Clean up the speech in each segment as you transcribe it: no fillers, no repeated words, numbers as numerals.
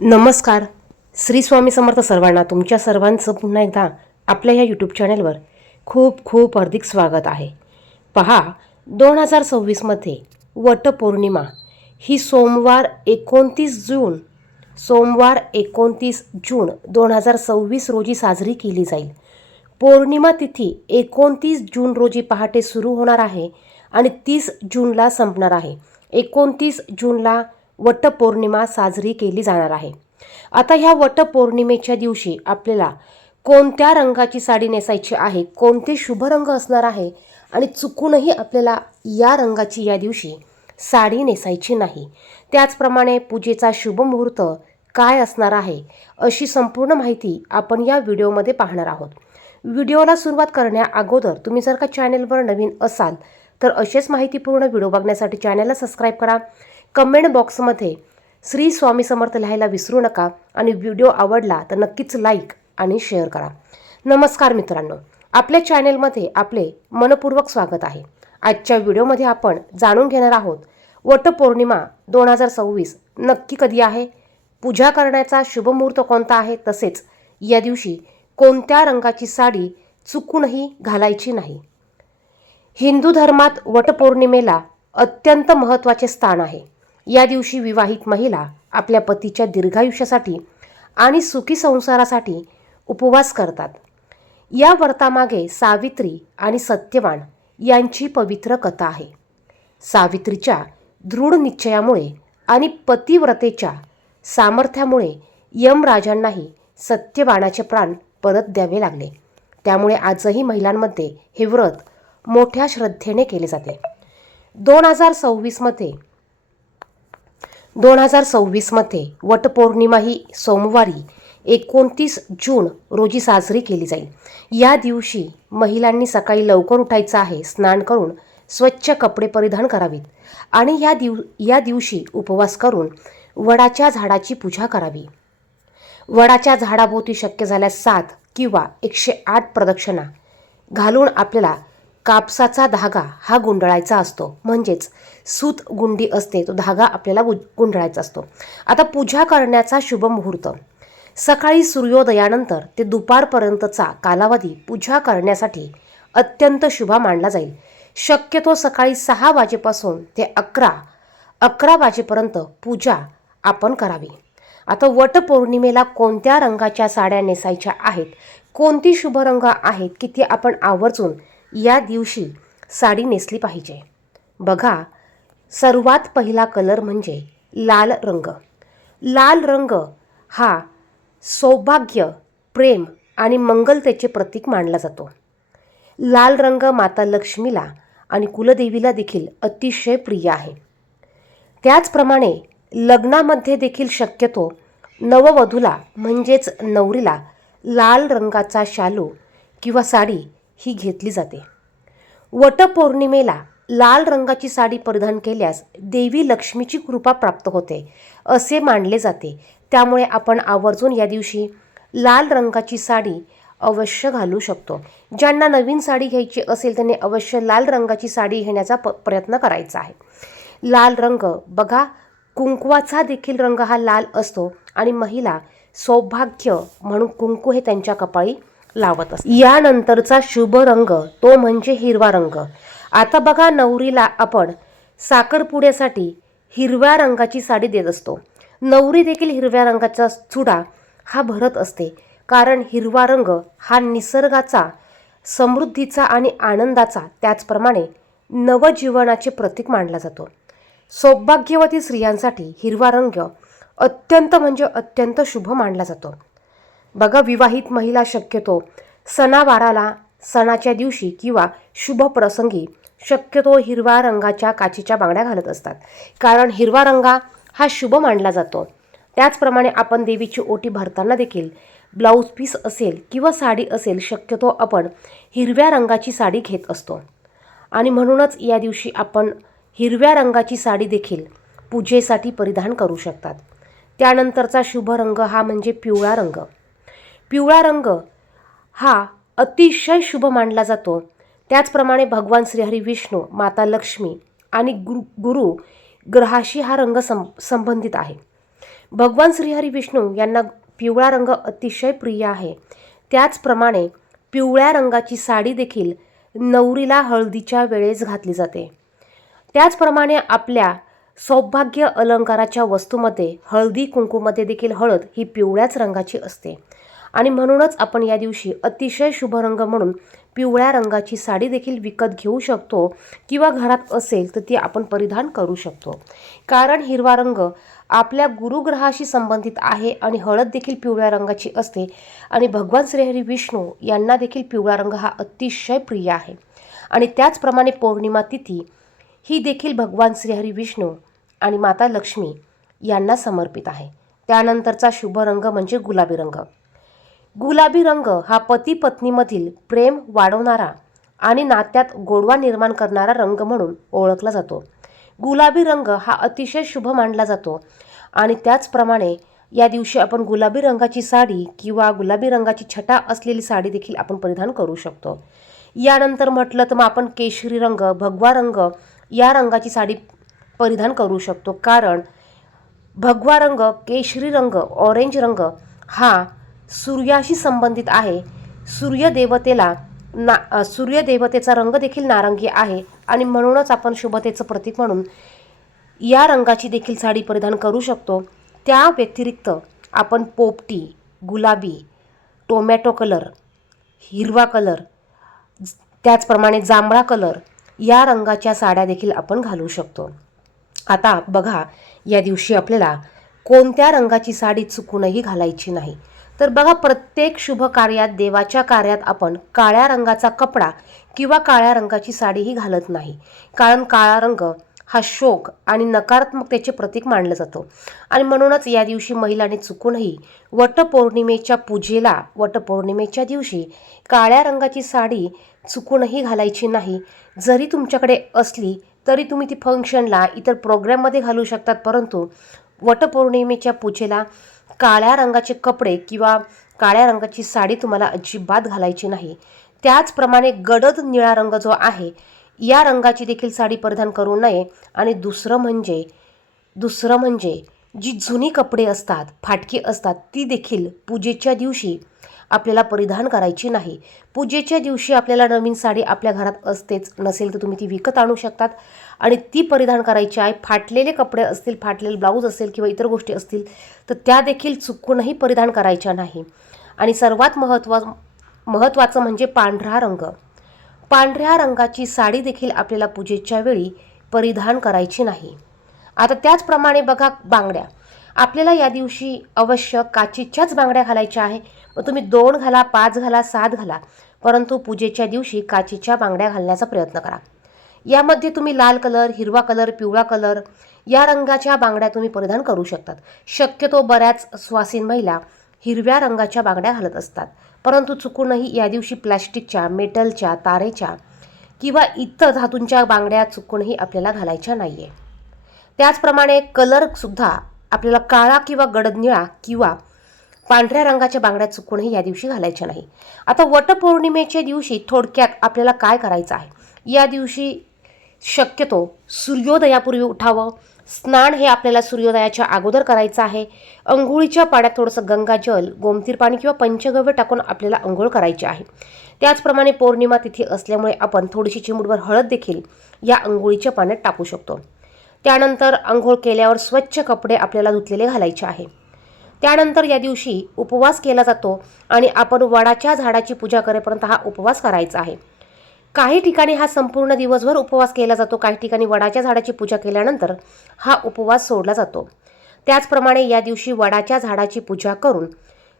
नमस्कार. श्री स्वामी समर्थ सर्वांना. तुमच्या सर्वांचं पुन्हा एकदा आपल्या या यूट्यूब चॅनलवर खूप खूप हार्दिक स्वागत आहे. पहा, 2026मध्ये वटपौर्णिमा ही सोमवार 29 जून 2026 रोजी साजरी केली जाईल. पौर्णिमा तिथी 29 जून रोजी पहाटे सुरू होणार आहे आणि 30 जूनला संपणार आहे. 29 जूनला वटपौर्णिमा साजरी केली जाणार आहे. आता ह्या वटपौर्णिमेच्या दिवशी आपल्याला कोणत्या रंगाची साडी नेसायची आहे, कोणते शुभ रंग असणार आहे आणि चुकूनही आपल्याला या रंगाची या दिवशी साडी नेसायची नाही. त्याचप्रमाणे पूजेचा शुभ मुहूर्त काय असणार आहे अशी संपूर्ण माहिती आपण या व्हिडिओमध्ये पाहणार आहोत. व्हिडिओला सुरुवात करण्या अगोदर तुम्ही जर का चॅनेलवर नवीन असाल तर असेच माहितीपूर्ण व्हिडिओ बघण्यासाठी चॅनलला सबस्क्राईब करा. कमेंट बॉक्समध्ये श्री स्वामी समर्थ लिहायला विसरू नका आणि व्हिडिओ आवडला तर नक्कीच लाईक आणि शेअर करा. नमस्कार मित्रांनो, आपल्या चॅनेलमध्ये आपले मनपूर्वक स्वागत आहे. आजच्या व्हिडिओमध्ये आपण जाणून घेणार आहोत वटपौर्णिमा 2026 नक्की कधी आहे, पूजा करण्याचा शुभ मुहूर्त कोणता आहे, तसेच या दिवशी कोणत्या रंगाची साडी चुकूनही घालायची नाही. हिंदू धर्मात वटपौर्णिमेला अत्यंत महत्त्वाचे स्थान आहे. या दिवशी विवाहित महिला आपल्या पतीच्या दीर्घायुष्यासाठी आणि सुखी संसारासाठी उपवास करतात. या व्रतामागे सावित्री आणि सत्यवान यांची पवित्र कथा आहे. सावित्रीच्या दृढ निश्चयामुळे आणि पतिव्रतेच्या सामर्थ्यामुळे यमराजांनाही सत्यवानाचे प्राण परत द्यावे लागले. त्यामुळे आजही महिलांमध्ये हे व्रत मोठ्या श्रद्धेने केले जाते. 2026मध्ये वटपौर्णिमा ही सोमवारी 29 जून रोजी साजरी केली जाईल. या दिवशी महिलांनी सकाळी लवकर उठायचं आहे, स्नान करून स्वच्छ कपडे परिधान करावीत आणि या दिवशी उपवास करून वडाच्या झाडाची पूजा करावी. वडाच्या झाडाभोवती शक्य झाल्यास 7 किंवा 108 प्रदक्षिणा घालून आपल्याला कापसाचा धागा हा गुंडाळायचा असतो, म्हणजेच सूत गुंडी असते, तो धागा आपल्याला गुंडाळायचा असतो. आता पूजा करण्याचा शुभ मुहूर्त सकाळी सूर्योदयानंतर ते दुपारपर्यंतचा कालावधी पूजा करण्यासाठी अत्यंत शुभ मानला जाईल. शक्यतो सकाळी 6 वाजेपासून ते 11 वाजेपर्यंत पूजा आपण करावी. आता वटपौर्णिमेला कोणत्या रंगाच्या साड्या नेसायच्या आहेत, कोणती शुभ रंग आहेत की ती आपण आवर्जून या दिवशी साडी नेसली पाहिजे. बघा, सर्वात पहिला कलर म्हणजे लाल रंग. लाल रंग हा सौभाग्य, प्रेम आणि मंगलतेचे प्रतीक मानला जातो. लाल रंग माता लक्ष्मीला आणि कुलदेवीला देखील अतिशय प्रिय आहे. त्याचप्रमाणे लग्नामध्ये देखील शक्यतो नववधूला म्हणजेच नवरीला लाल रंगाचा शालू किंवा साडी ही घेतली जाते. वटपौर्णिमेला लाल रंगाची साडी परिधान केल्यास देवी लक्ष्मीची कृपा प्राप्त होते असे मानले जाते. त्यामुळे आपण आवर्जून या दिवशी लाल रंगाची साडी अवश्य घालू शकतो. ज्यांना नवीन साडी घ्यायची असेल त्यांनी अवश्य लाल रंगाची साडी घेण्याचा प्रयत्न करायचा आहे. लाल रंग बघा, कुंकवाचा देखील रंग हा लाल असतो आणि महिला सौभाग्य म्हणून कुंकू हे त्यांच्या कपाळी लावत असतात. यानंतरचा शुभ रंग तो म्हणजे हिरवा रंग. आता बघा, नवरीला आपण साखरपुड्यासाठी हिरव्या रंगाची साडी देत असतो. नवरी देखील हिरव्या रंगाचा चुडा हा भरत असते, कारण हिरवा रंग हा निसर्गाचा, समृद्धीचा आणि आनंदाचा, त्याचप्रमाणे नवजीवनाचे प्रतीक मानला जातो. सौभाग्यवती स्त्रियांसाठी हिरवा रंग अत्यंत म्हणजे अत्यंत शुभ मानला जातो. बघा, विवाहित महिला शक्यतो सणावाराला, सणाच्या दिवशी किंवा शुभ प्रसंगी शक्यतो हिरव्या रंगाच्या काचेच्या बांगड्या घालत असतात, कारण हिरवा रंग हा शुभ मानला जातो. त्याचप्रमाणे आपण देवीची ओटी भरताना देखील ब्लाऊज पीस असेल किंवा साडी असेल, शक्यतो आपण हिरव्या रंगाची साडी घेत असतो आणि म्हणूनच या दिवशी आपण हिरव्या रंगाची साडी देखील पूजेसाठी परिधान करू शकतात. त्यानंतरचा शुभ रंग हा म्हणजे पिवळा रंग. पिवळा रंग हा अतिशय शुभ मानला जातो. त्याचप्रमाणे भगवान श्रीहरी विष्णू, माता लक्ष्मी आणि गुरु ग्रहाशी हा रंग संबंधित आहे. भगवान श्रीहरी विष्णू यांना पिवळा रंग अतिशय प्रिय आहे. त्याचप्रमाणे पिवळ्या रंगाची साडी देखील नवरीला हळदीच्या वेळेस घातली जाते. त्याचप्रमाणे आपल्या सौभाग्य अलंकाराच्या वस्तूमध्ये हळदी कुंकूमध्ये देखील हळद ही पिवळ्याच रंगाची असते आणि म्हणूनच आपण या दिवशी अतिशय शुभ रंग म्हणून पिवळ्या रंगाची साडी देखील विकत घेऊ शकतो किंवा घरात असेल तर ती आपण परिधान करू शकतो. कारण हिरवा रंग आपल्या गुरुग्रहाशी संबंधित आहे आणि हळद देखील पिवळ्या रंगाची असते आणि भगवान श्रीहरी विष्णू यांना देखील पिवळा रंग हा अतिशय प्रिय आहे. आणि त्याचप्रमाणे पौर्णिमा तिथी ही देखील भगवान श्रीहरी विष्णू आणि माता लक्ष्मी यांना समर्पित आहे. त्यानंतरचा शुभ रंग म्हणजे गुलाबी रंग. गुलाबी रंग हा पती पत्नीमधील प्रेम वाढवणारा आणि नात्यात गोडवा निर्माण करणारा रंग म्हणून ओळखला जातो. गुलाबी रंग हा अतिशय शुभ मानला जातो आणि त्याचप्रमाणे या दिवशी आपण गुलाबी रंगाची साडी किंवा गुलाबी रंगाची छटा असलेली साडी देखील आपण परिधान करू शकतो. यानंतर म्हटलं तर मग आपण केशरी रंग, भगवा रंग या रंगाची साडी परिधान करू शकतो. कारण भगवा रंग, केशरी रंग, ऑरेंज रंग हा सूर्याशी संबंधित आहे. सूर्यदेवतेचा रंग देखील नारंगी आहे आणि म्हणूनच आपण शुभतेचं प्रतीक म्हणून या रंगाची देखील साडी परिधान करू शकतो. त्या व्यतिरिक्त आपण पोपटी, गुलाबी, टोमॅटो कलर, हिरवा कलर, त्याचप्रमाणे जांभळा कलर या रंगाच्या साड्या देखील आपण घालू शकतो. आता बघा, या दिवशी आपल्याला कोणत्या रंगाची साडी चुकूनही घालायची नाही. तर बघा, प्रत्येक शुभ कार्यात, देवाच्या कार्यात आपण काळ्या रंगाचा कपडा किंवा काळ्या रंगाची साडीही घालत नाही. कारण काळा रंग हा शोक आणि नकारात्मकतेचे प्रतीक मानलं जातं आणि म्हणूनच या दिवशी महिलांनी चुकूनही वटपौर्णिमेच्या दिवशी काळ्या रंगाची साडी चुकूनही घालायची नाही. जरी तुमच्याकडे असली तरी तुम्ही ती फंक्शनला, इतर प्रोग्राममध्ये घालू शकतात, परंतु वटपौर्णिमेच्या पूजेला काळ्या रंगाचे कपडे किंवा काळ्या रंगाची साडी तुम्हाला अजिबात घालायची नाही. त्याचप्रमाणे गडद निळा रंग जो आहे या रंगाची देखील साडी परिधान करू नये. आणि दुसरं म्हणजे जी जुनी कपडे असतात, फाटकी असतात, ती देखील पूजेच्या दिवशी आपल्याला परिधान करायची नाही. पूजेच्या दिवशी आपल्याला नवीन साडी आपल्या घरात असतेच, नसेल तर तुम्ही ती विकत आणू शकतात आणि ती परिधान करायची आहे. फाटलेले कपडे असतील, फाटलेले ब्लाऊज असेल किंवा इतर गोष्टी असतील तर त्या देखील चुकूनही परिधान करायच्या नाही. आणि सर्वात महत्त्वाचं म्हणजे पांढरा रंग. पांढऱ्या रंगाची साडी देखील आपल्याला पूजेच्या वेळी परिधान करायची नाही. आता त्याचप्रमाणे बघा, बांगड्या आपल्याला या दिवशी अवश्य काचेच्याच बांगड्या घालायच्या आहे. मग तुम्ही 2 घाला, 5 घाला, 7 घाला, परंतु पूजेच्या दिवशी काचेच्या बांगड्या घालण्याचा प्रयत्न करा. यामध्ये तुम्ही लाल कलर, हिरवा कलर, पिवळा कलर या रंगाच्या बांगड्या तुम्ही परिधान करू शकतात. शक्यतो बऱ्याच सुवासिन महिला हिरव्या रंगाच्या बांगड्या घालत असतात, परंतु चुकूनही या दिवशी प्लॅस्टिकच्या, मेटलच्या, तारेच्या किंवा इतर धातूंच्या बांगड्या चुकूनही आपल्याला घालायच्या नाही आहे. त्याचप्रमाणे कलरसुद्धा आपल्याला काळा किंवा गडद निळा किंवा पांढऱ्या रंगाच्या बांगड्या चुकूनही या दिवशी घालायच्या नाही. आता वटपौर्णिमेच्या दिवशी थोडक्यात आपल्याला काय करायचं आहे, या दिवशी शक्यतो सूर्योदयापूर्वी उठावं. स्नान हे आपल्याला सूर्योदयाच्या अगोदर करायचं आहे. अंघोळीच्या पाण्यात थोडंसं गंगाजल, गोमतीर पाणी किंवा पंचगव्य टाकून आपल्याला अंघोळ करायची आहे. त्याचप्रमाणे पौर्णिमा तिथी असल्यामुळे आपण थोडीशी चिमूटभर हळद देखील या अंघोळीच्या पाण्यात टाकू शकतो. त्यानंतर अंघोळ केल्यावर स्वच्छ कपडे आपल्याला धुतलेले घालायचे आहे. त्यानंतर या दिवशी उपवास केला जातो आणि आपण वडाच्या झाडाची पूजा करेपर्यंत हा उपवास करायचा आहे. काही ठिकाणी हा संपूर्ण दिवसभर उपवास केला जातो, काही ठिकाणी वडाच्या झाडाची पूजा केल्यानंतर हा उपवास सोडला जातो. त्याचप्रमाणे या दिवशी वडाच्या झाडाची पूजा करून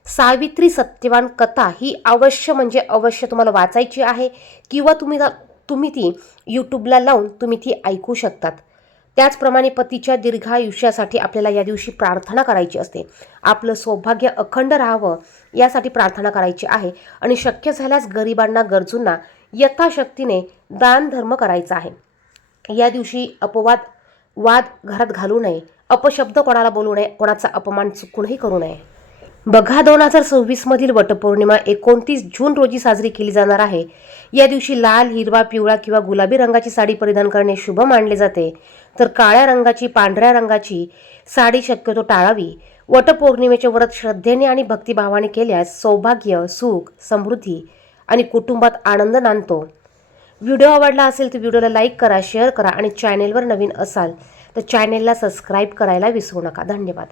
सावित्री सत्यवान कथा ही अवश्य तुम्हाला वाचायची आहे किंवा तुम्ही ती यूट्यूबला लावून तुम्ही ती ऐकू शकतात. त्याचप्रमाणे पतीच्या दीर्घायुष्यासाठी आपल्याला या दिवशी प्रार्थना करायची असते. आपलं सौभाग्य अखंड राहावं यासाठी प्रार्थना करायची आहे आणि शक्य झाल्यास गरिबांना, गरजूंना यथाशक्तीने दान धर्म करायचा आहे. या दिवशी वाद घरात घालू नये, अपशब्द कोणाला बोलू नये, कोणाचा अपमान चुकूनही करू नये. बघा, 2026 मधील वटपौर्णिमा 29 जून रोजी साजरी केली जाणार आहे. या दिवशी लाल, हिरवा, पिवळा किंवा गुलाबी रंगाची साडी परिधान करणे शुभ मानले जाते, तर काळ्या रंगाची, पांढऱ्या रंगाची साडी शक्यतो टाळावी. वटपौर्णिमेचे व्रत श्रद्धेने आणि भक्तिभावाने केल्यास सौभाग्य, सुख, समृद्धी आणि कुटुंबात आनंद नांदतो. व्हिडिओ आवडला असेल तर व्हिडिओला लाईक करा, शेअर करा आणि चॅनेलवर नवीन असाल तर चॅनेलला सबस्क्राईब करायला विसरू नका. धन्यवाद.